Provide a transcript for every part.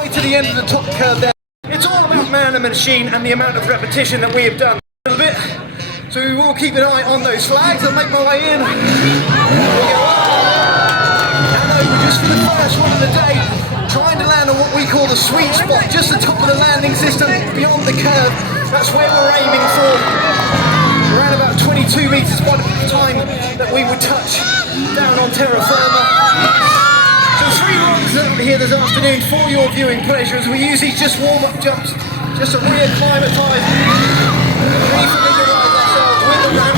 To the end of the top curve there. It's all about man and machine and the amount of repetition that we have done a little bit. So we will keep an eye on those flags. I'll make my way in. There we go. And over just for the first one of the day, trying to land on what we call the sweet spot, just the top of the landing system beyond the curve. That's where we're aiming for. Around about 22 meters by the time that we would touch down on terra firma. So 3 runs over here this afternoon for your viewing pleasure, as we use these just warm-up jumps, just to re-acclimatise, re-familiarise ourselves with the ramp,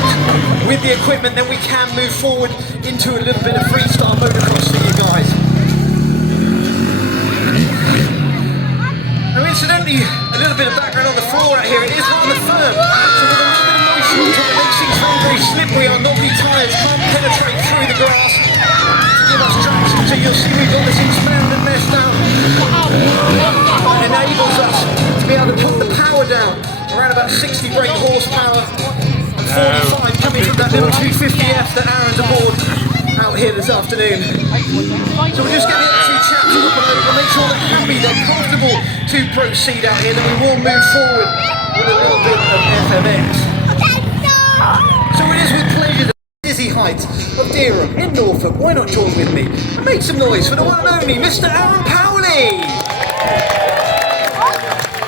with the equipment, then we can move forward into a little bit of freestyle motocross for you guys. Now incidentally, a little bit of background on the floor out here, it is rather firm, so with a little bit of motion on top, it makes things very, very slippery. Our knobbly tyres can't penetrate through the grass to give us traction. So you'll see we've got this expanded mesh down that enables us to be able to put the power down around about 60 brake horsepower and 45 coming from that little 250F that Aaron's aboard out here this afternoon. So we're just getting the 2 chaps up and over, make sure they're happy, they're comfortable to proceed out here, then we will move forward with a little bit of FMX. So it is with pleasure that dizzy heights of Dereham in Norfolk. Why not join with me and make some noise for the one and only Mr. Aaron Powley,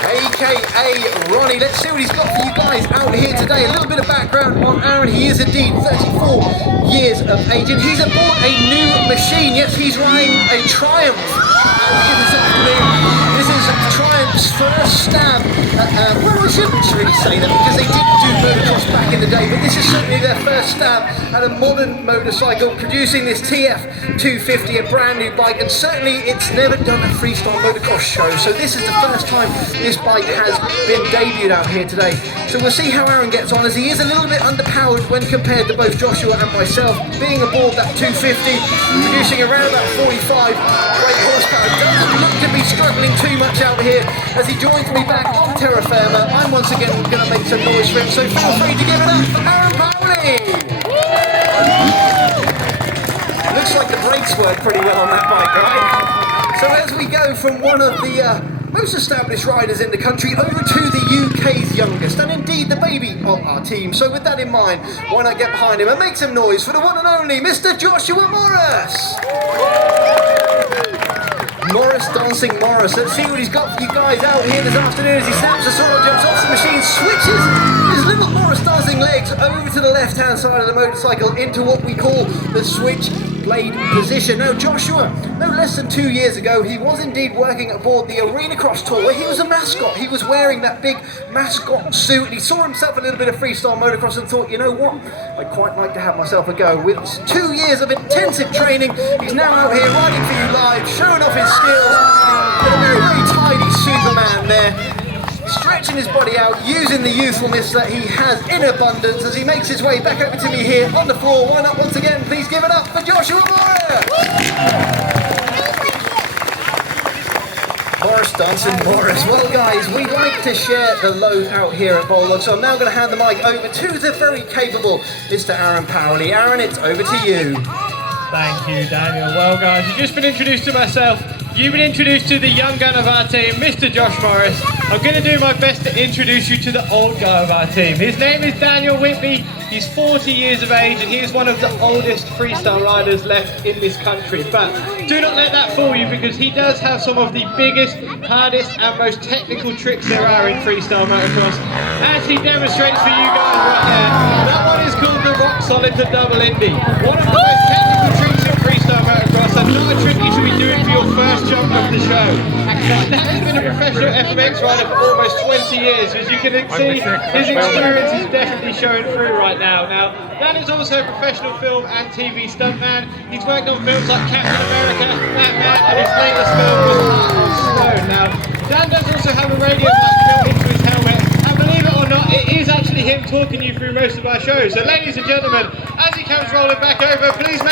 aka Ronnie. Let's see what he's got for you guys out here today. A little bit of background on Aaron. He is indeed 34 years of age and he's aboard a new machine. Yes, he's riding a Triumph out here this afternoon. This is Triumph's first stab at, well, we shouldn't really say that because they did do motocross back in the day, but this is certainly their first stab at a modern motorcycle, producing this TF 250, a brand new bike, and certainly it's never done a freestyle motocross show, so this is the first time this bike has been debuted out here today. So we'll see how Aaron gets on, as he is a little bit underpowered when compared to both Joshua and myself, being aboard that 250, producing around about 45 brake horsepower. Doesn't look to be struggling too much out here as he joins me back on terra firma. I'm once again going to make some noise for him, so feel free to give it up for Aaron Powley. Looks like the brakes work pretty well on that bike, right? So as we go from one of the most established riders in the country over to the UK's youngest, and indeed the baby of our team. So with that in mind, why not get behind him and make some noise for the one and only Mr. Joshua Morris. Morris dancing Morris. Let's see what he's got for you guys out here this afternoon as he snaps the sword, jumps off the machine, switches his little Morris dancing legs over to the left hand side of the motorcycle into what we call the switch blade position. Now Joshua, no less than 2 years ago, he was indeed working aboard the Arena Cross Tour where he was a mascot. He was wearing that big mascot suit and he saw himself a little bit of freestyle motocross and thought, you know what, I'd quite like to have myself a go. With 2 years of intensive training, he's now out here riding for you live, showing off his skills. Got a very, very tidy Superman there, stretching his body out, using the youthfulness that he has in abundance as he makes his way back over to me here on the floor. Why not once again, please give it up for Joshua Morris. Morris dancing Morris. Well guys, we like to share the load out here at Bowlog, so I'm now going to hand the mic over to the very capable Mr. Aaron Powley. Aaron, it's over to you. Thank you, Daniel. Well guys, you've just been introduced to myself. You've been introduced to the young gun of our team, Mr. Josh Morris. I'm going to do my best to introduce you to the old guy of our team. His name is Daniel Whitby. He's 40 years of age and he is one of the oldest freestyle riders left in this country. But do not let that fool you, because he does have some of the biggest, hardest and most technical tricks there are in freestyle motocross, as he demonstrates for you guys right there. That one is called the Rock Solid to Double Indy. One of the most technical tricks in freestyle motocross, and not a trick you should be doing for your first jump of the show. Dan has been a professional FMX rider for almost 20 years. As you can see, his experience is definitely showing through right now. Now, Dan is also a professional film and TV stuntman. He's worked on films like Captain America, Batman, and his latest film was Heart of Stone. Now, Dan does also have a radio mic built into his helmet, and believe it or not, it is actually him talking you through most of our shows. So ladies and gentlemen, as he comes rolling back over, please